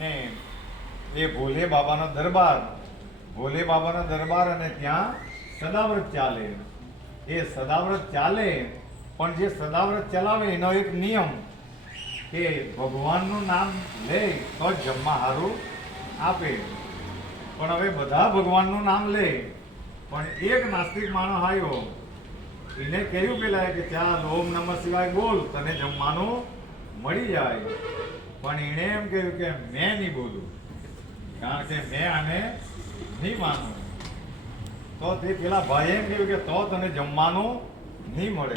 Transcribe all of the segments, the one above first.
અને એ ભોલે બાબાનો દરબાર. ભોલે બાબાનો દરબાર અને ત્યાં સદાવ્રત ચાલે. એ સદાવ્રત ચાલે, પણ જે સદાવ્રત ચલાવે એનો એક નિયમ કે ભગવાનનું નામ લે તો જમવા સારું આપે. પણ હવે બધા ભગવાનનું નામ લે. પણ એક નાસ્તિક માણસ આવ્યો એને કહ્યું પેલા કે ચાલ, ઓમ નમઃ શિવાય બોલ, તને જમવાનું મળી જાય. પણ એણે એમ કહ્યું કે મેં નહીં બોલું, કારણ કે મેં આને નહીં માનું. તો તે પેલા ભાઈએ એમ કહ્યું કે તો તને જમવાનું નહીં મળે.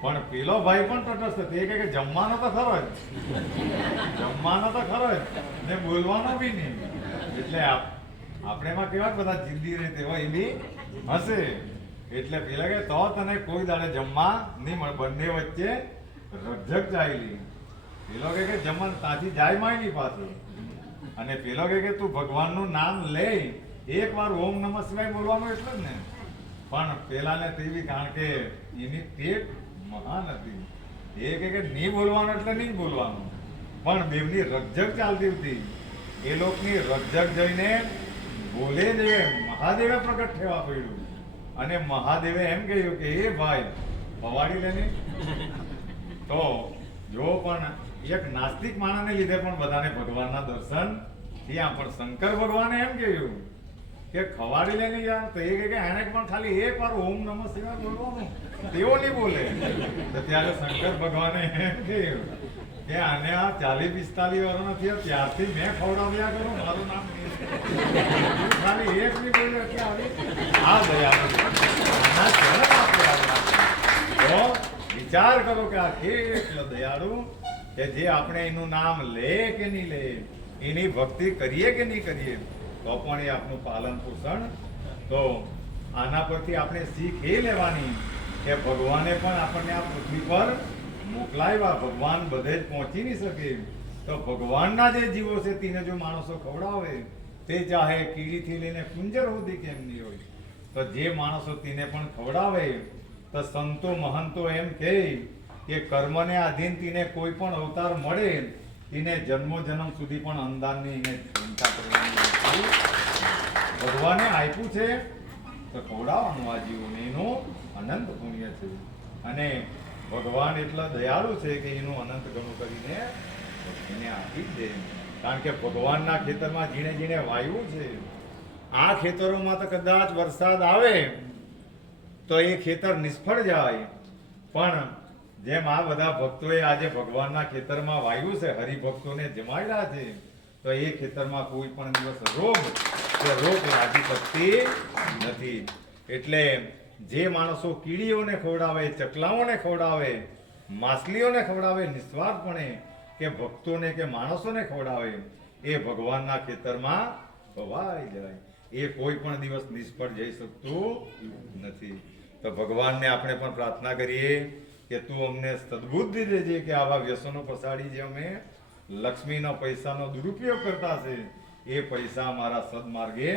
પણ પેલો ભાઈ પણ તટસ્થ, તે કહે કે જમવાનો તો ખરો જ. જમવાનો તો ખરો જ, ને બોલવાનો બી નહીં. એટલે આપ- આપણે એમાં કેવા બધા જિંદગી રહે તેવા એ બી હશે. એટલે પેલા કે તો તને કોઈ દાડે જમવા નહીં મળે. બંને વચ્ચે રજક ચાલી પેલો કે જમણ તાજી જાય માં નહીં પાછું અને પેલો કે તું ભગવાનનું નામ લે. એક વાર ઓમ નમઃ શિવાય બોલવાનું એટલે જ ને. પણ પેલાને તેવી કારણ કે એની ટેક મહાન હતી. એ કે નહીં બોલવાનું એટલે નહીં બોલવાનું. પણ બેવની રકઝક ચાલતી હતી. એ લોકની રકઝક જઈને બોલે જે મહાદેવે પ્રગટ થવા પડ્યું અને મહાદેવે એમ કહ્યું કે એ ભાઈ પવાડી લેને. તો જો પણ એક નાસ્તિક માણસને લીધે પણ બધાને ભગવાનના દર્શન થયા પણ શંકર ભગવાને એમ કહ્યું કે ખવાડી લઈને યાર. તો એ કે એને પણ ખાલી એક વાર ઓમ નમઃ શિવાય બોલવાનું. તેઓ નહીં બોલે. તો ત્યારે શંકર ભગવાને એમ કહ્યું કે આને આ ચાલીસ પિસ્તાલીસ વર્ષના થયા ત્યારથી મેં ખવડાવ્યા કરું. મારું નામ. ખાલી એક નહીં બોલ્યો એટલે આ દયા વિચાર કરો કે આ કેટલો દયાળુ કે જે આપણે એનું નામ લે કે નહીં લે, એની ભક્તિ કરીએ કે નહીં કરીએ, તો પણ એ આપનું પાલન પોષણ તો આના પરથી આપણે શીખ એ લેવાની કે ભગવાને પણ આપણને આ પૃથ્વી પર મોકલાવ્યા. ભગવાન બધે જ પહોંચી નહીં શકે. તો ભગવાનના જે જીવો છે, તેને જો માણસો ખવડાવે, તે ચાહે કીડીથી લઈને કુંજર સુધી કેમ નહીં હોય. તો જે માણસો તેને પણ ખવડાવે, તો સંતો મહંતો એમ કહે કે કર્મને આધીન તેને કોઈ પણ અવતાર મળે, તેને જન્મો જન્મ સુધી પણ અંદાજની એને ચિંતા કરવાની ભગવાને આપ્યું છે, તો ખવડાવવાનું આ જીવોને એનું અનંત પુણ્ય છે. અને ભગવાન એટલા દયાળુ છે કે એનું અનંત ગણું કરીને એને આપી જ દે. કારણ કે ભગવાનના ખેતરમાં જીણે જીણે વાયુ છે. આ ખેતરોમાં તો કદાચ વરસાદ આવે, તો એ ખેતર નિષ્ફળ જાય. પણ જેમ આ બધા ભક્તોએ આજે ભગવાનના ખેતરમાં વાયુ છે, હરિભક્તોને જમાડ્યા છે, તો એ ખેતરમાં કોઈ પણ દિવસ રોગ, કે રોગ લાગી શકતી નથી. એટલે જે માણસો કીડીઓને ખવડાવે, ચકલાઓને ખવડાવે, માછલીઓને ખવડાવે, નિસ્વાર્થપણે કે ભક્તોને કે માણસોને ખવડાવે, એ ભગવાનના ખેતરમાં ભવાઈ જાય. એ કોઈ પણ દિવસ નિષ્ફળ જઈ શકતું નથી. તો ભગવાનને આપણે પણ પ્રાર્થના કરીએ કે તું અમને સદબુદ્ધિ દેજે કે આવા વ્યસનો પસાડી જે અમે લક્ષ્મીના પૈસાનો દુરુપયોગ કરતા છે એ પૈસા અમારા સદમાર્ગે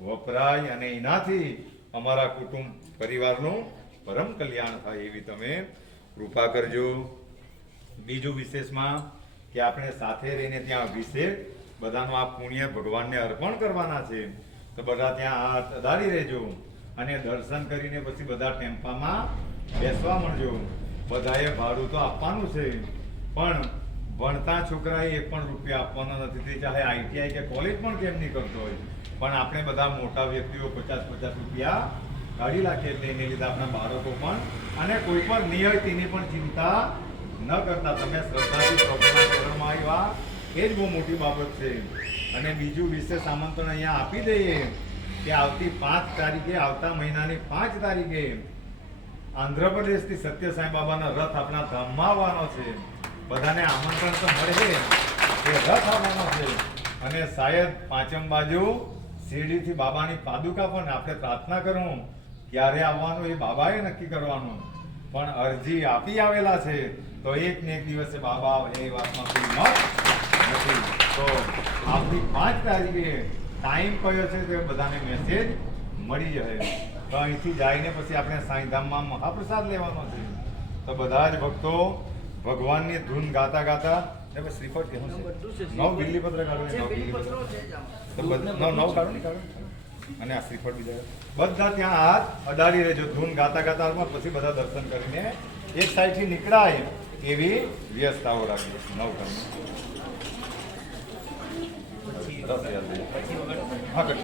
વપરાય અને એનાથી અમારા કુટુંબ, પરિવારનું પરમ કલ્યાણ થાય એવી તમે કૃપા કરજો. બીજું વિશેષમાં કે આપણે સાથે રહીને ત્યાં અભિષેક, બધાનું આ પુણ્ય ભગવાનને અર્પણ કરવાના છે, તો બધા ત્યાં હાથ અડાડી રહેજો અને દર્શન કરીને પછી બધા ટેમ્પામાં બેસવા મળજો. બધાએ ભાડું તો આપવાનું છે. પણ ભણતા છોકરાએ એક પણ રૂપિયા આપવાનો નથી. તે ચાહે આઈટીઆઈ કે કોલેજ પણ કેમ નહીં કરતો હોય. પણ આપણે બધા મોટા વ્યક્તિઓ પચાસ પચાસ રૂપિયા કાઢી રાખીએ એટલે એને લીધે આપણા બાળકો પણ અને કોઈ પણ નહીં તેની પણ ચિંતા ન કરતા. તમે શ્રદ્ધાથી પ્રભુના આવ્યા. એ જ બહુ મોટી બાબત છે. અને બીજું વિશેષ આમંત્રણ અહીંયા આપી દઈએ કે આવતી પાંચ તારીખે, આવતા મહિનાની પાંચ તારીખે આંધ્રપ્રદેશથી સત્ય સાંઈ બાબાનો રથ આપણા ધામમાં આવવાનો છે. બધાને આમંત્રણ તો મળે એ રથ આવવાનો છે. અને શાયદ પાંચમ બાજુ શિરડીથી બાબાની પાદુકા પણ આપણે પ્રાર્થના કરું. ક્યારે આવવાનું એ બાબાએ નક્કી કરવાનું. પણ અરજી આપી આવેલા છે. તો એક ને એક દિવસે બાબા એ વાતમાં કોઈ મત નથી. તો આવતી પાંચ તારીખે ટાઈમ કયો છે તે બધાને મેસેજ મળી જાય તો અહીંથી જઈને પછી આપણે સાંઈધામમાં મહાપ્રસાદ લેવાનો છે. તો બધા જ ભક્તો ભગવાનની ધૂન ગાતા ગાતા ને બસ શ્રીફળ કે. નવ બિલ્લીપત્ર કાઢો નવ બિલીપત્રો. કાઢો ને કાઢો. અને આ શ્રીફળ બીજા. બધા ત્યાં હાથ અડાડી રહેજો ધૂન ગાતા ગાતા હાથમાં પછી બધા દર્શન કરીને એક સાઈડથી નીકળાય એવી વ્યવસ્થાઓ રાખી નવ રહે. હા